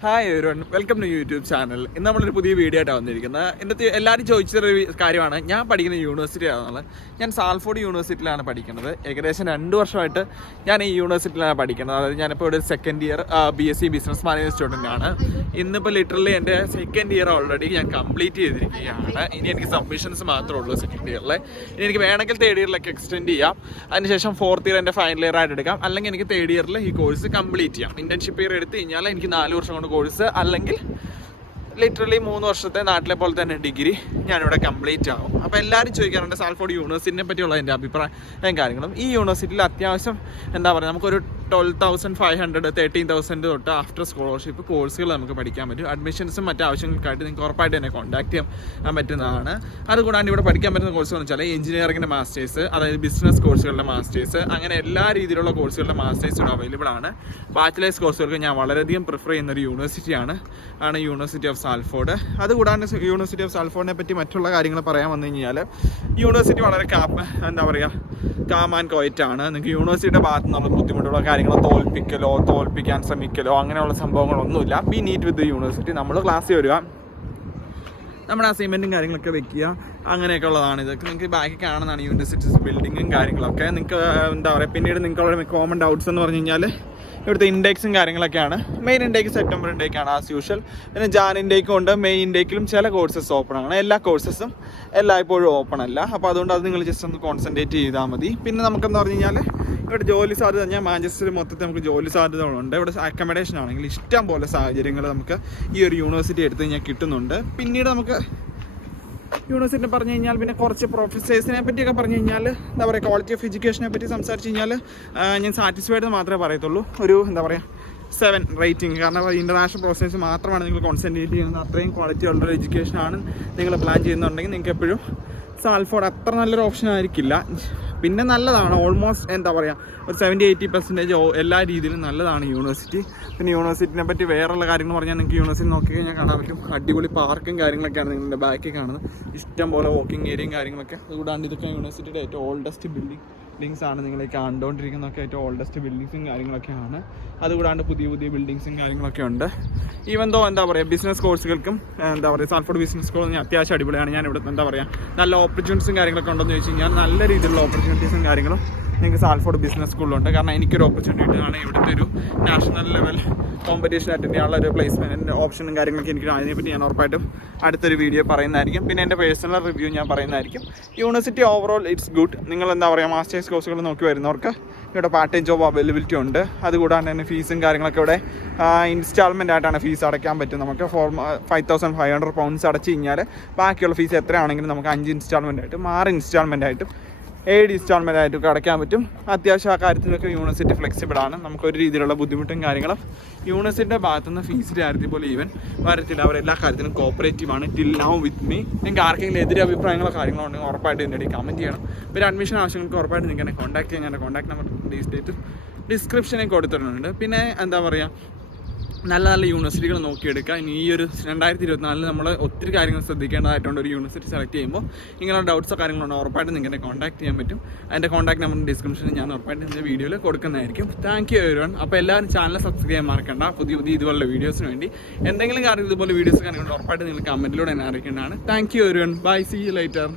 Hi everyone, welcome to YouTube channel. ഇന്ന് നമ്മളൊരു പുതിയ വീഡിയോ ആയിട്ടാണ് വന്നിരിക്കുന്നത്. എൻ്റെ എല്ലാവരും ചോദിച്ചൊരു കാര്യമാണ് ഞാൻ പഠിക്കുന്ന യൂണിവേഴ്സിറ്റി ആണെന്നുള്ളത്. ഞാൻ സാൽഫോർഡ് യൂണിവേഴ്സിറ്റിയിലാണ് പഠിക്കുന്നത്. ഏകദേശം 2 വർഷമായിട്ട് ഞാൻ ഈ യൂണിവേഴ്സിറ്റിയിലാണ് പഠിക്കുന്നത്. അതായത് ഞാനിപ്പോൾ ഒരു second year BSc business management student ആണ്. ഇന്നിപ്പോൾ ലിറ്ററലി എൻ്റെ സെക്കൻഡ് ഇയർ ഓൾറെഡി ഞാൻ കംപ്ലീറ്റ് ചെയ്തിരിക്കുകയാണ്. ഇനി എനിക്ക് സബ്മിഷൻസ് മാത്രമേ ഉള്ളൂ സെക്കൻഡ് ഇയറിൽ. ഇനി എനിക്ക് വേണമെങ്കിൽ തേർഡ് ഇയറിലേക്ക് എക്സ്റ്റെൻഡ് ചെയ്യാം. അതിനുശേഷം ഫോർത്ത് ഇയർ എൻ്റെ ഫൈനൽ ഇയർ ആയിട്ട് എടുക്കാം. അല്ലെങ്കിൽ എനിക്ക് തേർഡ് ഇയറിൽ ഈ കോഴ്സ് കംപ്ലീറ്റ് ചെയ്യാം. ഇന്റേൺഷിപ്പ് ഇയർ എടുത്ത് കഴിഞ്ഞാൽ എനിക്ക് 4 വർഷം കോഴ്സ്, അല്ലെങ്കിൽ ലിറ്ററലി 3 വർഷത്തെ നാട്ടിലെ പോലെ തന്നെ ഡിഗ്രി ഞാനിവിടെ കംപ്ലീറ്റ് ആവും. അപ്പോൾ എല്ലാവരും ചോദിക്കാറുണ്ട് സാൽഫോർഡ് യൂണിവേഴ്സിറ്റിനെ പറ്റിയുള്ള എൻ്റെ അഭിപ്രായം കാര്യങ്ങളും. ഈ യൂണിവേഴ്സിറ്റിയിൽ അത്യാവശ്യം എന്താ പറയുക, നമുക്കൊരു 12,500 13,000 തൊട്ട് ആഫ്റ്റർ സ്കോളർഷിപ്പ് കോഴ്സുകൾ നമുക്ക് പഠിക്കാൻ പറ്റും. അഡ്മിഷൻസും മറ്റു ആവശ്യങ്ങൾക്കായിട്ട് നിങ്ങൾക്ക് ഉറപ്പായിട്ട് എന്നെ കോൺടാക്ട് ചെയ്യാൻ പറ്റുന്നതാണ്. അതുകൂടാണ്ട് ഇവിടെ പഠിക്കാൻ പറ്റുന്ന കോഴ്സുകൾ എന്ന് വെച്ചാൽ എഞ്ചിനീയറിംഗിൻ്റെ മാസ്റ്റേഴ്സ്, അതായത് ബിസിനസ് കോഴ്സുകളുടെ മാസ്റ്റേഴ്സ്, അങ്ങനെ എല്ലാ രീതിയിലുള്ള കോഴ്സുകളുടെ മാസ്റ്റേഴ്സ് ഇവിടെ അവൈലബിൾ ആണ്. ബാച്ചിലേഴ്സ് കോഴ്സുകൾക്ക് ഞാൻ വളരെയധികം പ്രിഫർ ചെയ്യുന്ന ഒരു യൂണിവേഴ്സിറ്റിയാണ് യൂണിവേഴ്സിറ്റി ഓഫ് സാൽഫോർഡ്. അതുകൂടാണ്ട് യൂണിവേഴ്സിറ്റി ഓഫ് സാൽഫോർഡിനെ പറ്റി മറ്റുള്ള കാര്യങ്ങൾ പറയാൻ വന്നു കഴിഞ്ഞാൽ യൂണിവേഴ്സിറ്റി വളരെ എന്താ പറയുക, കാം ആൻഡ് ക്വയറ്റ് ആണ്. നിങ്ങൾക്ക് യൂണിവേഴ്സിറ്റിയുടെ ഭാഗത്തു നിന്നുള്ള ബുദ്ധിമുട്ടുള്ള കാര്യങ്ങൾ തോൽപ്പിക്കാൻ ശ്രമിക്കലോ അങ്ങനെയുള്ള സംഭവങ്ങളൊന്നുമില്ല. ബി നീറ്റ് വിത്ത് യൂണിവേഴ്സിറ്റി. നമ്മൾ ക്ലാസ്സിൽ വരിക, നമ്മുടെ അസൈൻമെൻറ്റും കാര്യങ്ങളൊക്കെ വെക്കുക, അങ്ങനെയൊക്കെ ഉള്ളതാണ്. ഇതൊക്കെ നിങ്ങൾക്ക് ബാക്കി കാണുന്നതാണ് യൂണിവേഴ്സിറ്റീസ് ബിൽഡിങ്ങും കാര്യങ്ങളൊക്കെ. നിങ്ങൾക്ക് എന്താ പറയുക, പിന്നീട് നിങ്ങൾക്കുള്ള കോമൺ ഡൗട്ട്സ് എന്ന് പറഞ്ഞു കഴിഞ്ഞാൽ ഇവിടുത്തെ ഇൻഡെക്സും കാര്യങ്ങളൊക്കെയാണ്. മെയിൻ ഇൻഡേക്ക് സെപ്റ്റംബർ ഇൻഡേക്കാണ് ആസ് യൂഷ്വൽ. പിന്നെ ജാൻ ഇൻഡേക്കും ഉണ്ട്. മെയ് ഇൻഡേക്കിലും ചില കോഴ്സസ് ഓപ്പൺ ആണ്. എല്ലാ കോഴ്സസും എല്ലായ്പ്പോഴും ഓപ്പൺ അല്ല. അപ്പോൾ അതുകൊണ്ട് അത് നിങ്ങൾ ജസ്റ്റ് ഒന്ന് കോൺസെൻട്രേറ്റ് ചെയ്താൽ മതി. പിന്നെ നമുക്കെന്ന് പറഞ്ഞു കഴിഞ്ഞാൽ ഇവിടെ ജോലി സാധ്യത, ഞാൻ മാഞ്ചസ്റ്ററിൽ മൊത്തത്തിൽ നമുക്ക് ജോലി സാധ്യതകളുണ്ട്. ഇവിടെ അക്കമഡേഷൻ ആണെങ്കിൽ ഇഷ്ടം പോലെ സാഹചര്യങ്ങൾ നമുക്ക് ഈ ഒരു യൂണിവേഴ്സിറ്റി എടുത്ത് കഴിഞ്ഞാൽ കിട്ടുന്നുണ്ട്. പിന്നീട് നമുക്ക് യൂണിവേഴ്സിറ്റി പറഞ്ഞു കഴിഞ്ഞാൽ പിന്നെ കുറച്ച് പ്രൊഫസേഴ്സിനെ പറ്റിയൊക്കെ പറഞ്ഞു കഴിഞ്ഞാൽ എന്താ പറയുക, ക്വാളിറ്റി ഓഫ് എഡ്യൂക്കേഷനെ പറ്റി സംസാരിച്ച് കഴിഞ്ഞാൽ ഞാൻ സാറ്റിസ്ഫൈഡ് മാത്രമേ പറയത്തുള്ളൂ. ഒരു എന്താ പറയുക 7 റേറ്റിംഗ്. കാരണം ഇൻ്റർനാഷണൽ പ്രൊഫസേഴ്സ് മാത്രമാണ് നിങ്ങൾ കോൺസെൻട്രേറ്റ് ചെയ്യുന്നത്. അത്രയും ക്വാളിറ്റി ഉള്ളൊരു എഡ്യൂക്കേഷനാണ് നിങ്ങൾ പ്ലാൻ ചെയ്യുന്നുണ്ടെങ്കിൽ നിങ്ങൾക്ക് എപ്പോഴും സാൽഫോർഡ് അത്ര നല്ലൊരു ഓപ്ഷൻ ആയിരിക്കില്ല. പിന്നെ നല്ലതാണ്, ഓൾമോസ്റ്റ് എന്താ പറയുക ഒരു 70-80% എല്ലാ രീതിയിലും നല്ലതാണ് യൂണിവേഴ്സിറ്റി. പിന്നെ യൂണിവേഴ്സിറ്റിനെ പറ്റി വേറെയുള്ള കാര്യങ്ങൾ പറഞ്ഞാൽ നിങ്ങൾക്ക് യൂണിവേഴ്സിറ്റി നോക്കി കഴിഞ്ഞാൽ കാണാൻ പറ്റും. അടിപൊളി പാർക്കും കാര്യങ്ങളൊക്കെയാണ് നിങ്ങളുടെ ബാക്കിൽ കാണുന്നത്. ഇഷ്ടം പോലെ വാക്കിംഗ് ഏരിയയും കാര്യങ്ങളൊക്കെ. അതുകൂടാണ്ട് ഇതൊക്കെ യൂണിവേഴ്സിറ്റിയുടെ ഏറ്റവും ഓൾഡസ്റ്റ് ബിൽഡിങ്സ് ആണ്. നിങ്ങൾ ഈ കണ്ടുകൊണ്ടിരിക്കുന്നതൊക്കെ ഏറ്റവും ഓൾഡസ്റ്റ് ബിൽഡിങ്സും കാര്യങ്ങളൊക്കെയാണ്. അതുകൂടാണ്ട് പുതിയ ബിൽഡിങ്സും കാര്യങ്ങളൊക്കെ ഉണ്ട്. ഈവൻ ദോ എന്താ പറയുക, ബിസിനസ് കോഴ്സുകൾക്കും എന്താ പറയുക സാൽഫോർഡ് ബിസിനസ് സ്കൂൾ അത്യാവശ്യം അടിപൊളിയാണ്. ഞാൻ ഇവിടെ എന്താ പറയുക നല്ല ഓപ്പർച്യൂണിറ്റീസും കാര്യങ്ങളൊക്കെ ഉണ്ടെന്ന് ചോദിച്ചു കഴിഞ്ഞാൽ നല്ല രീതിയിലുള്ള ഓപ്പർച്യൂണിറ്റീസും കാര്യങ്ങളും നിങ്ങൾക്ക് സാൽഫോർഡ് ബിസിനസ് സ്കൂളിലുണ്ട്. കാരണം എനിക്കൊരു ഓപ്പർച്യൂണിറ്റി ആണ് ഇവിടുത്തെ ഒരു നാഷണൽ ലെവൽ കോമ്പറ്റീഷൻ അറ്റൻഡ് ചെയ്യാനുള്ള ഒരു പ്ലേസ്മെൻറ്റിൻ്റെ ഓപ്ഷനും കാര്യങ്ങളൊക്കെ എനിക്ക്. അതിനെപ്പറ്റി ഞാൻ ഉറപ്പായിട്ടും അടുത്തൊരു വീഡിയോ പറയുന്നതായിരിക്കും. പിന്നെ എൻ്റെ പേഴ്സണൽ റിവ്യൂ ഞാൻ പറയുന്നതായിരിക്കും. University overall it's good. നിങ്ങൾ എന്താ പറയുക മാസ്റ്റേഴ്സ് കോഴ്സുകൾ നോക്കി വരുന്നവർക്ക് ഇവിടെ പാർട്ട് ടൈം ജോബ് അവൈലബിലിറ്റി ഉണ്ട്. അതുകൂടാണ്ട് തന്നെ ഫീസും കാര്യങ്ങളൊക്കെ ഇവിടെ ഇൻസ്റ്റാൾമെൻ്റ് ആയിട്ടാണ് ഫീസ് അടയ്ക്കാൻ പറ്റും. നമുക്ക് 5,500 പൗണ്ട്സ് അടച്ചു കഴിഞ്ഞാൽ ബാക്കിയുള്ള ഫീസ് എത്രയാണെങ്കിലും നമുക്ക് 5 ഇൻസ്റ്റാൾമെൻ്റ് ആയിട്ടും 6 ഇൻസ്റ്റാൾമെൻ്റ് ആയിട്ടും 7 ഇൻസ്റ്റാൾമെൻ്റ് ആയിട്ടൊക്കെ അടയ്ക്കാൻ പറ്റും. അത്യാവശ്യം ആ കാര്യത്തിലൊക്കെ യൂണിവേഴ്സിറ്റി ഫ്ലെക്സിബിൾ ആണ്. നമുക്കൊരു രീതിയിലുള്ള ബുദ്ധിമുട്ടും കാര്യങ്ങളും യൂണിവേഴ്സിറ്റിയുടെ ഭാഗത്തുനിന്ന് ഫീസിൻ്റെ കാര്യത്തിൽ പോലെ ഈവൻ വരത്തില്ല. അവരെല്ലാ കാര്യത്തിലും കോപ്പറേറ്റീവ് ആണ്. Till now with me. നിങ്ങൾക്ക് ആർക്കെങ്കിലും എതിരെ അഭിപ്രായങ്ങളോ കാര്യങ്ങളോ ഉണ്ടെങ്കിൽ ഉറപ്പായിട്ട് എൻ്റെ ഇടയിൽ കമൻറ്റ് ചെയ്യണം. പിന്നെ അഡ്മിഷൻ ആവശ്യങ്ങൾക്ക് ഉറപ്പായിട്ട് നിങ്ങൾക്ക് എന്നെ കോൺടാക്ട് ചെയ്യാൻ. എൻ്റെ കോൺടാക്ട് നമ്പർ ഡിസ്ക്രിപ്ഷനിൽ കൊടുത്തിട്ടുണ്ട്. പിന്നെ എന്താ പറയുക, നല്ല യൂണിവേഴ്സിറ്റികൾ നോക്കിയെടുക്കുക. ഇനി ഈ ഒരു 2024 നമ്മൾ ഒത്തിരി കാര്യങ്ങൾ ശ്രദ്ധിക്കേണ്ടതായിട്ടുണ്ട്. ഒരു യൂണിവേഴ്സിറ്റി സെലക്ട് ചെയ്യുമ്പോൾ ഇങ്ങനെയുള്ള ഡൗട്ട്സോ കാര്യങ്ങളുണ്ടോ ഉറപ്പായിട്ട് നിങ്ങളെ കോൺടാക്ട് ചെയ്യാൻ പറ്റും. അതിൻ്റെ കോൺടാക്ട് നമ്പർ ഡിസ്ക്രിപ്ഷനിൽ ഞാൻ ഉറപ്പായിട്ട് ഇതിൻ്റെ വീഡിയോയിൽ കൊടുക്കുന്നതായിരിക്കും. Thank you everyone. അപ്പോൾ എല്ലാവരും ചാനൽ സബ്സ്ക്രൈബ് ചെയ്യാൻ മറക്കണ്ട. പുതിയ ഇതുപോലുള്ള വീഡിയോസിന് വേണ്ടി എന്തെങ്കിലും കാര്യം ഇതുപോലെ വീഡിയോസ് കാര്യങ്ങളുണ്ട് ഉറപ്പായിട്ട് നിങ്ങൾ കമൻറ്റിലൂടെ എന്നെ അറിയിക്കേണ്ടതാണ്. Thank you everyone. Bye, see you later.